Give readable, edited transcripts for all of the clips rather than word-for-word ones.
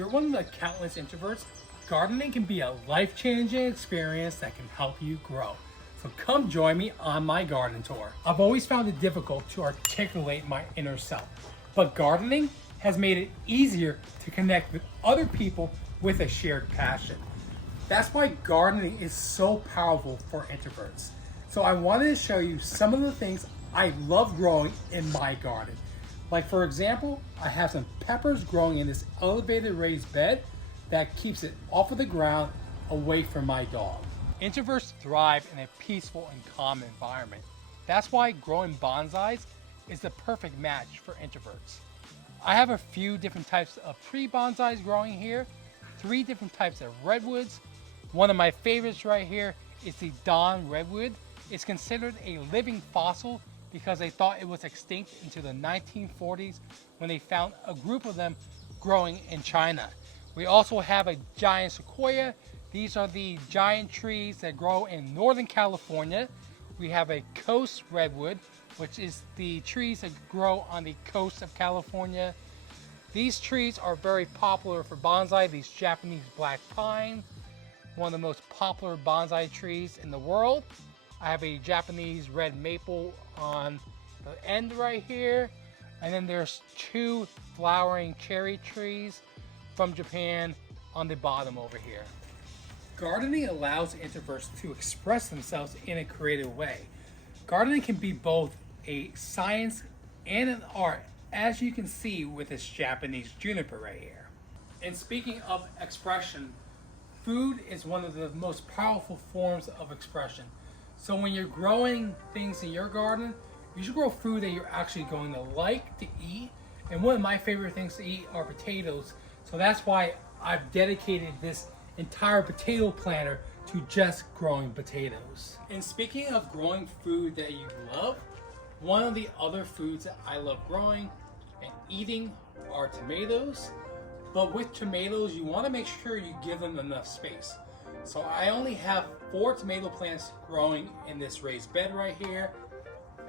you're one of the countless introverts, gardening can be a life-changing experience that can help you grow. So come join me on my garden tour. I've always found it difficult to articulate my inner self, but gardening has made it easier to connect with other people with a shared passion. That's why gardening is so powerful for introverts. So I wanted to show you some of the things I love growing in my garden. Like for example, I have some peppers growing in this elevated raised bed that keeps it off of the ground away from my dog. Introverts thrive in a peaceful and calm environment. That's why growing bonsais is the perfect match for introverts. I have a few different types of tree bonsais growing here, 3 different types of redwoods. One of my favorites right here is the Dawn redwood. It's considered a living fossil because they thought it was extinct into the 1940s when they found a group of them growing in China. We also have a giant sequoia. These are the giant trees that grow in Northern California. We have a coast redwood, which is the trees that grow on the coast of California. These trees are very popular for bonsai, these Japanese black pine, one of the most popular bonsai trees in the world. I have a Japanese red maple on the end right here. And then there's 2 flowering cherry trees from Japan on the bottom over here. Gardening allows introverts to express themselves in a creative way. Gardening can be both a science and an art, as you can see with this Japanese juniper right here. And speaking of expression, food is one of the most powerful forms of expression. So when you're growing things in your garden, you should grow food that you're actually going to like to eat. And one of my favorite things to eat are potatoes. So that's why I've dedicated this entire potato planter to just growing potatoes. And speaking of growing food that you love, one of the other foods that I love growing and eating are tomatoes. But with tomatoes, you want to make sure you give them enough space. So I only have 4 tomato plants growing in this raised bed right here.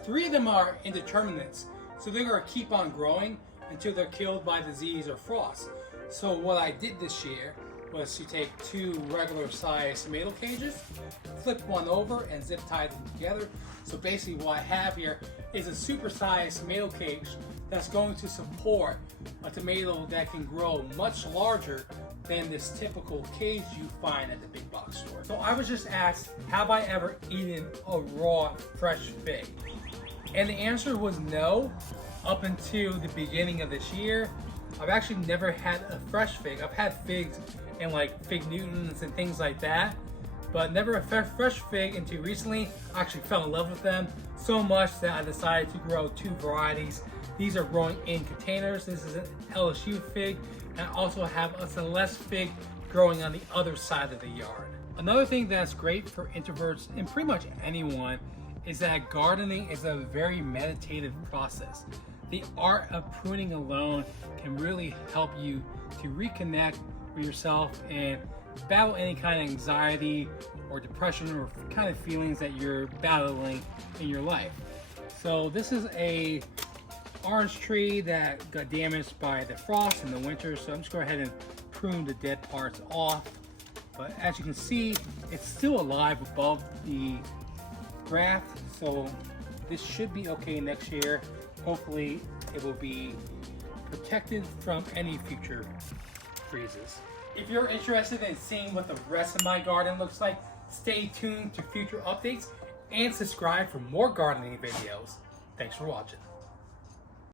3 of them are indeterminates, so they're going to keep on growing until they're killed by disease or frost. So what I did this year was to take 2 regular size tomato cages, flip one over and zip tie them together. So basically what I have here is a super-sized tomato cage that's going to support a tomato that can grow much larger than this typical cage you find at the big box store. So I was just asked, have I ever eaten a raw fresh fig? And the answer was no, up until the beginning of this year. I've actually never had a fresh fig. I've had figs and like fig Newtons and things like that, but never a fresh fig until recently. I actually fell in love with them so much that I decided to grow 2 varieties. These are growing in containers. This is an LSU fig, and I also have a Celeste fig growing on the other side of the yard. Another thing that's great for introverts and pretty much anyone is that gardening is a very meditative process. The art of pruning alone can really help you to reconnect with yourself and battle any kind of anxiety or depression or kind of feelings that you're battling in your life. So this is a orange tree that got damaged by the frost in the winter, so I'm just going to go ahead and prune the dead parts off. But as you can see, it's still alive above the graft, so this should be okay next year. Hopefully it will be protected from any future freezes. If you're interested in seeing what the rest of my garden looks like, stay tuned to future updates and subscribe for more gardening videos. Thanks for watching.